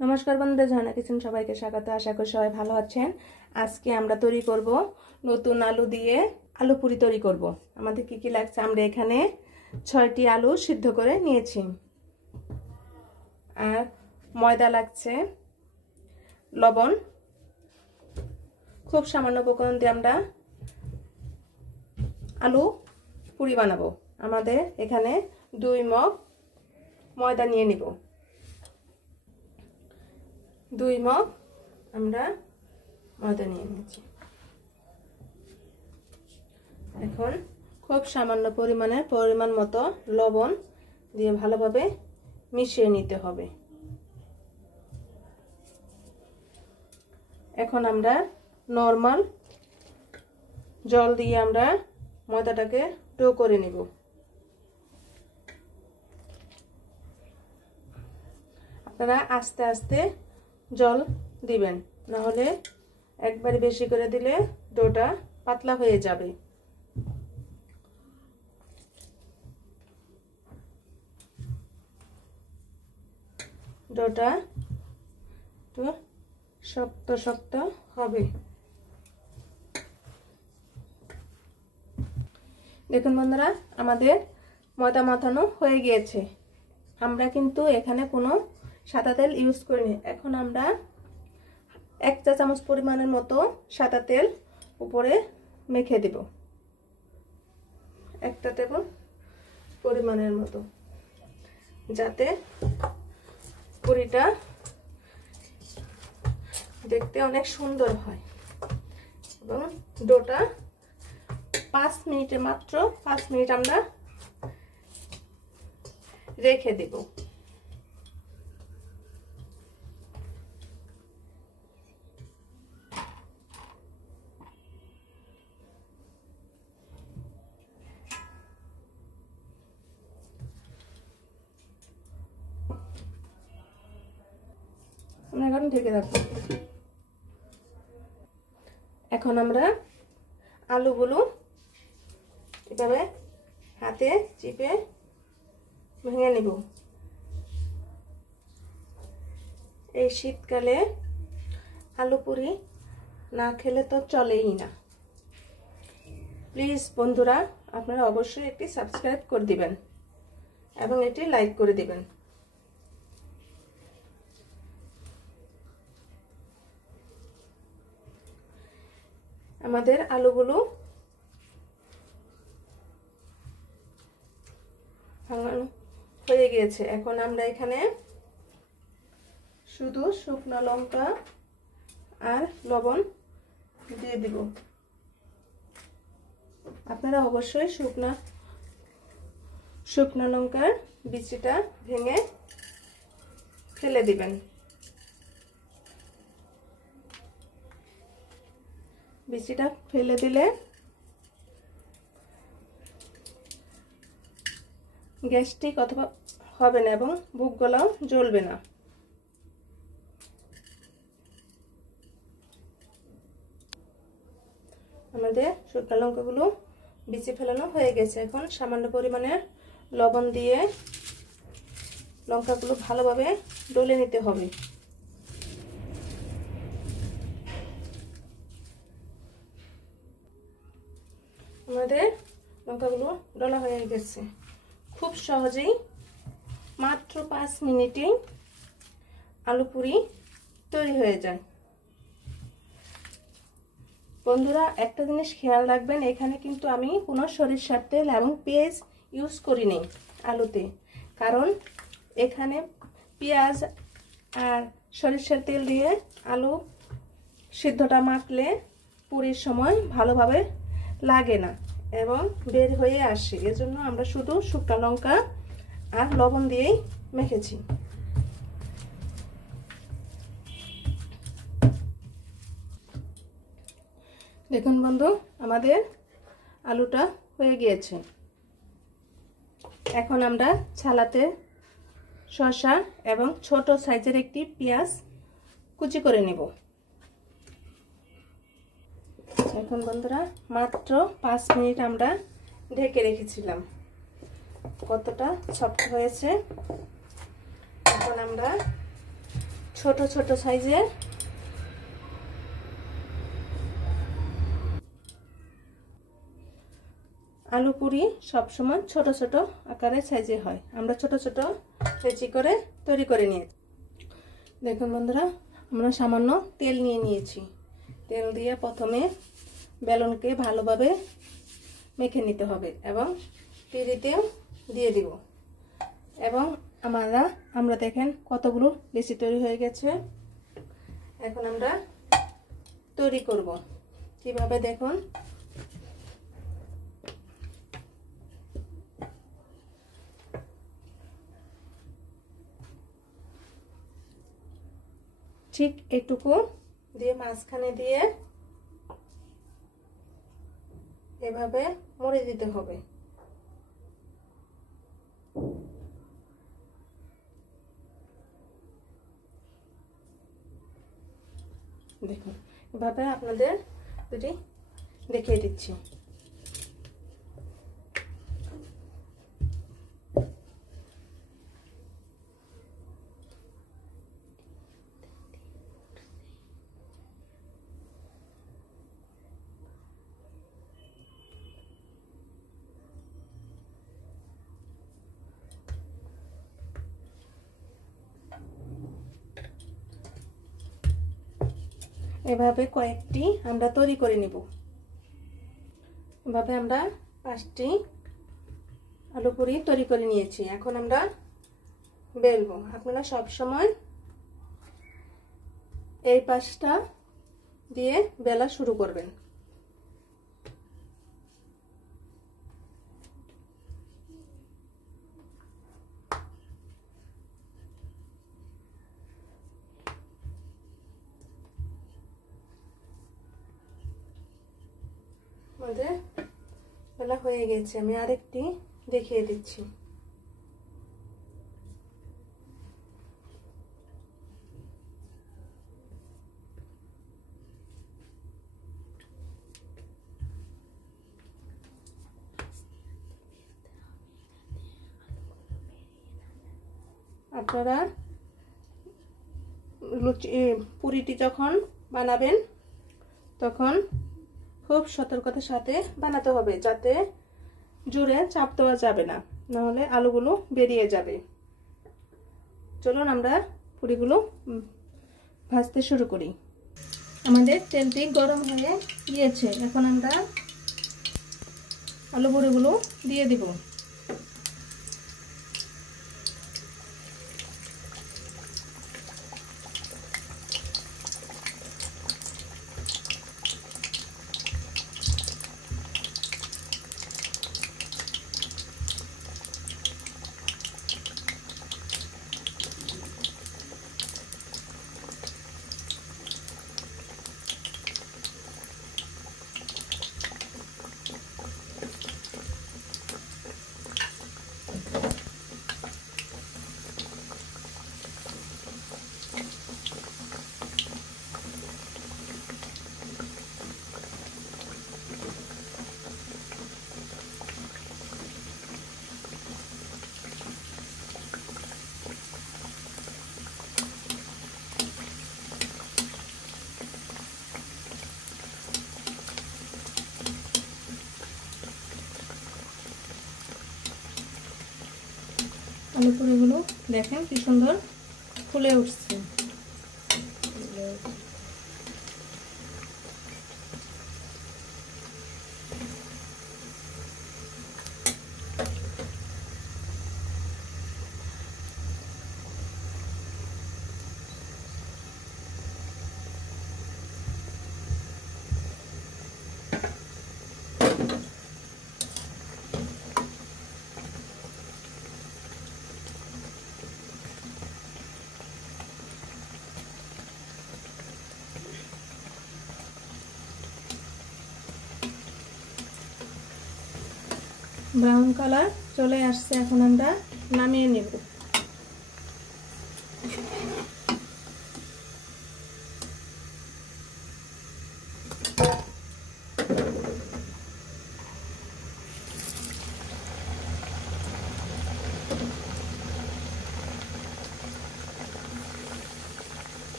নমস্কার বন্ধুরা, ঝর্ণা কিচেন সবাইকে স্বাগত। আশা করি সবাই ভালো আছেন। আজকে আমরা তৈরি করব নতুন আলু দিয়ে আলু পুরি তৈরি করব। আমাদের কি কি লাগছে, আমরা এখানে 6টি আলু সিদ্ধ করে নিয়েছি, আর ময়দা লাগছে, লবণ, খুব সামান্য উপকরণ দিয়ে আমরা আলু পুরি বানাবো। আমাদের এখানে 2 মগ ময়দা নিয়ে নিব, 2 মগ আমরা ময়দা নিয়ে নিচ্ছি। এখন খুব সামান্য পরিমাণ মতো লবণ দিয়ে ভালোভাবে মিশিয়ে নিতে হবে। এখন আমরা নরমাল জল দিয়ে আমরা ময়দাটাকে ডো করে নিব। আপনারা আস্তে আস্তে জল দিবেন, না হলে একবারে বেশি করে দিলে ডোটা পাতলা হয়ে যাবে। ডোটা তো শক্ত শক্ত হবে। দেখুন বন্ধুরা, আমাদের ময়দা মাখানো হয়ে গিয়েছে। আমরা কিন্তু এখানে কোনো সাদা তেল ইউজ করিনি। এখন আমরা 1 চা চামচ পরিমাণের মতো সাদা তেল উপরে মেখে দেব, 1 টেবিল পরিমাণের মতো, যাতে পুরিটা দেখতে অনেক সুন্দর হয়। এবং ডোটা 5 মিনিটে, মাত্র 5 মিনিট আমরা রেখে দেব। এখন ঢেকে রাখবো। এখন আমরা আলুগুলো এভাবে হাতে চিপে ভেঙে নিব। এই শীতকালে আলু পুরি না খেলে তো চলেই না। প্লিজ বন্ধুরা, আপনারা অবশ্যই একটি সাবস্ক্রাইব করে দিবেন এবং এটি লাইক করে দিবেন। আমাদের আলুগুলো ভাঙানো হয়ে গিয়েছে। এখন আমরা এখানে শুধু শুকনো লঙ্কা আর লবণ দিয়ে দিব। আপনারা অবশ্যই শুকনো লঙ্কার বিচিটা ভেঙে ফেলে দিবেন। বিচিটা ফেলে দিলে গ্যাস্ট্রিক অথবা হবে না এবং বুক গলাও জ্বলবে না। আমাদের শুকনো লঙ্কাগুলো বিচি ফেলানো হয়ে গেছে। এখন সামান্য পরিমাণের লবণ দিয়ে লঙ্কাগুলো ভালোভাবে ডলে নিতে হবে। আমাদের লঙ্কাগুলো ডলা হয়ে গেছে। খুব সহজেই মাত্র 5 মিনিটেই আলু পুরি তৈরি হয়ে যায়। বন্ধুরা, একটা জিনিস খেয়াল রাখবেন, এখানে কিন্তু আমি কোনো সরিষার তেল এবং পেঁয়াজ ইউজ করিনি আলুতে, কারণ এখানে পেঁয়াজ আর সরিষার তেল দিয়ে আলু সিদ্ধটা মাখলে পুরির সময় ভালোভাবে লাগে না এবং বের হয়ে আসে। এজন্য আমরা শুধু শুকনো লঙ্কা আর লবণ দিয়েই মেখেছি। দেখুন বন্ধু, আমাদের আলুটা হয়ে গিয়েছে। এখন আমরা ছালাতে শসা এবং ছোট সাইজের একটি পেঁয়াজ কুচি করে নেব। এখন বন্ধুরা, মাত্র 5 মিনিট আমরা ঢেকে রেখেছিলাম। কতটা সফট হয়েছে। এখন আমরা ছোট ছোট সাইজের আলু পুরি সবসময় ছোট ছোট আকারের সাইজে হয়। আমরা ছোট ছোট লেচি করে তৈরি করে নিয়েছি। দেখুন বন্ধুরা, আমরা সামান্য তেল নিয়ে নিয়েছি। তেল দিয়ে প্রথমে বেলনকে ভালোভাবে মেখে নিতে হবে এবং পিঁড়িতেও দিয়ে দিব। এবং আমরা দেখেন কতগুলো লেচি তৈরি হয়ে গেছে। এখন আমরা তৈরি করব কিভাবে দেখুন। ঠিক এটুকু দিয়ে মাঝখানে দিয়ে এভাবে মুড়ে দিতে হবে। দেখুন এভাবে আপনাদের দুটি দেখিয়ে দিচ্ছি। এভাবে কয়েকটি আমরা তৈরি করে নিব। এভাবে আমরা 5টি আলু পুরি তৈরি করে নিয়েছি। এখন আমরা বেলবো। আপনারা সব সময় এই পাশটা দিয়ে বেলা শুরু করবেন। আমাদের বেলা হয়ে গেছে। আমি আরেকটি দেখিয়ে দিচ্ছি। আপনারা পুরিটি যখন বানাবেন তখন খুব সতর্কতার সাথে বানাতে হবে, যাতে জোরে চাপ দেওয়া যাবে না, নাহলে আলুগুলো বেরিয়ে যাবে। চলুন আমরা পুরিগুলো ভাজতে শুরু করি। আমাদের তেলটি গরম হয়ে গিয়েছে। এখন আমরা আলু পুরিগুলো দিয়ে দিব। আলু পুরিগুলো দেখেন কি সুন্দর ফুলে উঠছে। ব্রাউন কালার চলে আসছে। এখন আমরা নামিয়ে নেব।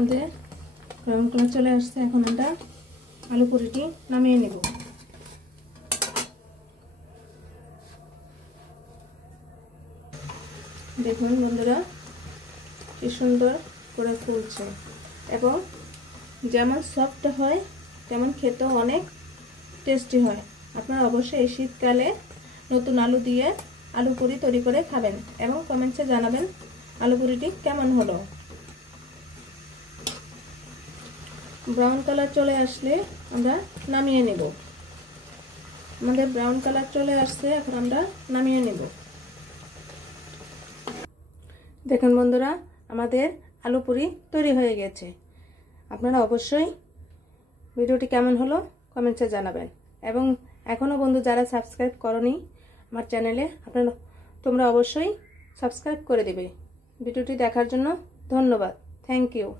আমাদের ব্রাউন কালার চলে আসছে। এখন আমরা আলু পুরিটি নামিয়ে নেব। দেখুন বন্ধুরা কি সুন্দর করে ফুলছে এবং যেমন সফট হয় তেমন খেতেও অনেক টেস্টি হয়। আপনারা অবশ্যই এই শীতকালে নতুন আলু দিয়ে আলু পুরি তৈরি করে খাবেন এবং কমেন্টসে জানাবেন আলু পুরিটি কেমন হলো। ব্রাউন কালার চলে আসলে আমরা নামিয়ে নেব। আমাদের ব্রাউন কালার চলে আসছে, এখন আমরা নামিয়ে নেব। দেখুন বন্ধুরা আমাদের আলু পুরি তৈরি হয়ে গেছে। আপনারা অবশ্যই ভিডিওটি কেমন হলো কমেন্টসে জানাবেন এবং এখনও বন্ধু যারা সাবস্ক্রাইব করনি আমার চ্যানেলে তোমরা অবশ্যই সাবস্ক্রাইব করে দেবে। ভিডিওটি দেখার জন্য ধন্যবাদ। Thank you.